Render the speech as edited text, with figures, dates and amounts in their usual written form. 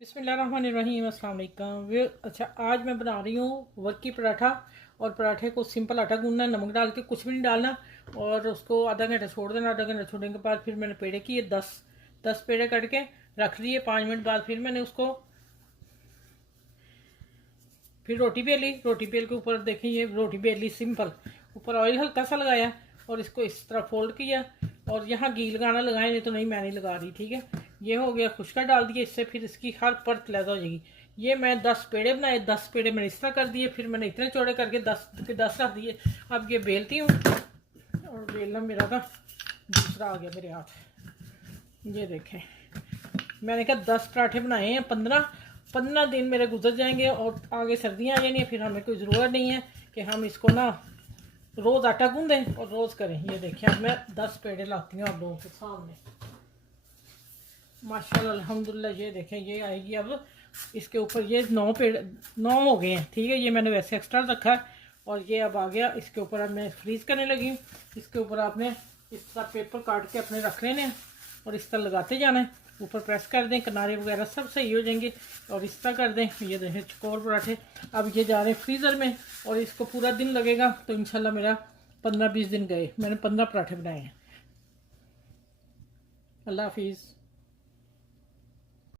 बिस्मिल्लाहिर्रहमानिर्रहीम, अस्सलाम वालेकुम। अच्छा, आज मैं बना रही हूँ वर्की पराठा। और पराठे को सिंपल आटा गूंदना, नमक डाल के, कुछ भी नहीं डालना। और उसको आधा घंटा छोड़ देना। आधा घंटा छोड़ने के बाद फिर मैंने पेड़े किए 10 पेड़े कट के रख लिए। 5 मिनट बाद फिर मैंने उसको फिर रोटी बेली। रोटी बेल के ऊपर देखें, ये रोटी बेली सिंपल, ऊपर ऑयल हल्का सा लगाया और इसको इस तरह फोल्ड किया। और यहाँ घी लगाना लगाए, नहीं तो नहीं, मैं नहीं लगा रही। ठीक है, ये हो गया। खुशका डाल दिया, इससे फिर इसकी हर परत लैदा हो जाएगी। ये मैं 10 पेड़े बनाए, 10 पेड़े मैंने इस तरह कर दिए। फिर मैंने इतने चौड़े करके 10 के 10 रख दिए। अब ये बेलती हूँ और बेलना मेरा ना दूसरा आ गया मेरे हाथ। ये देखें, मैंने कहा 10 पराठे बनाए हैं। 15 दिन मेरे गुजर जाएंगे और आगे सर्दियाँ आ जाएंगी। फिर हमें कोई ज़रूरत नहीं है कि हम इसको ना रोज़ आटा गूंदें और रोज़ करें। ये देखिए, अब मैं 10 पेड़े लाती हूँ आप लोगों के सामने। माशाल्लाह अल्हम्दुलिल्लाह, ये देखें, ये आएगी अब इसके ऊपर। ये 9 हो गए हैं। ठीक है, ये मैंने वैसे एक्स्ट्रा रखा है और ये अब आ गया इसके ऊपर। अब मैं फ्रीज़ करने लगी हूँ। इसके ऊपर आपने इस तरह पेपर काट के अपने रख लेने हैं और इस तरह लगाते जाना है। ऊपर प्रेस कर दें, किनारे वगैरह सब सही हो जाएंगे। और इस तरह कर दें। ये देखें चकोर पराठे। अब ये जा रहे हैं फ्रीज़र में और इसको पूरा दिन लगेगा, तो इंशाल्लाह मेरा 15-20 दिन गए। मैंने 15 पराठे बनाए हैं। अल्लाह हाफिज़।